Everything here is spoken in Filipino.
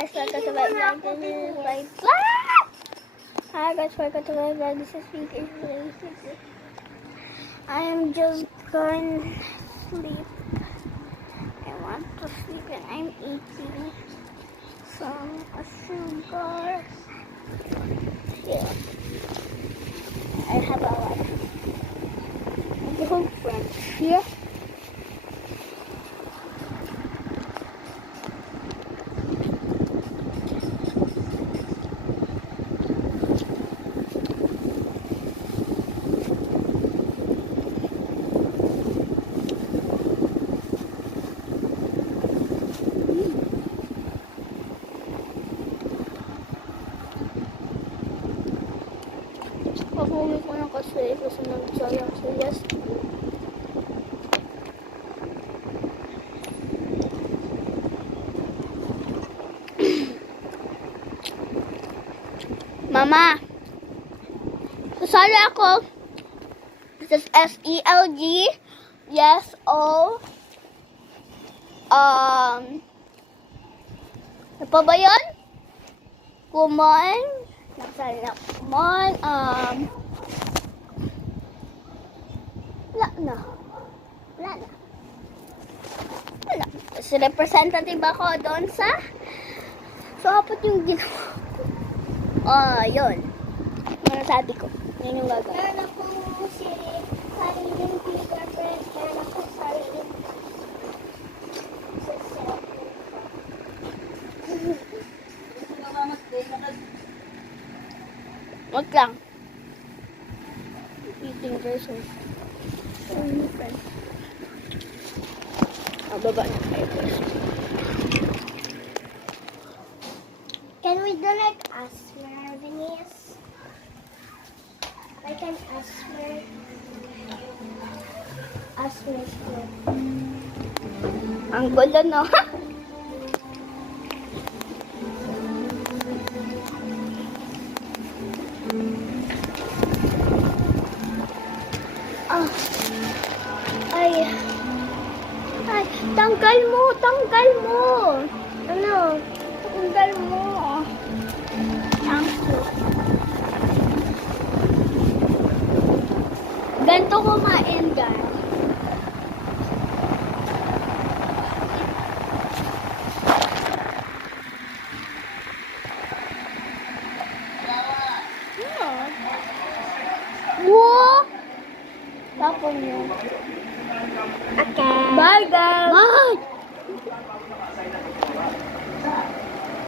guys, welcome to my vlog. This is my Hi guys, welcome to my vlog. This is Speaker. I am just going to sleep. I want to sleep and I'm eating some sugar. Yeah. I have a lot of good friends here. Pag-uwi ko ng kasi nag-sayang sa yesterday. Mama! Sasali ako! This is SELG. Yes, O. Ano pa ba yun? Kumon. Nasali na kumon. Wala na. Kasi representative ako doon sa apat yung ginawa ko. Yun. Ano sabi ko? Yun yung gagawin. Meron ako si sariling fingerprint. Meron ako sariling wag lang. Eating versus baba na tayo first. Can we do like asthma, Venice? Like an asthma split. Ang gulo, no? Ay, tanggal mo. Ano? Tanggal mo. Thank you. Ganito kumain, guys. Wow! Tapon yun.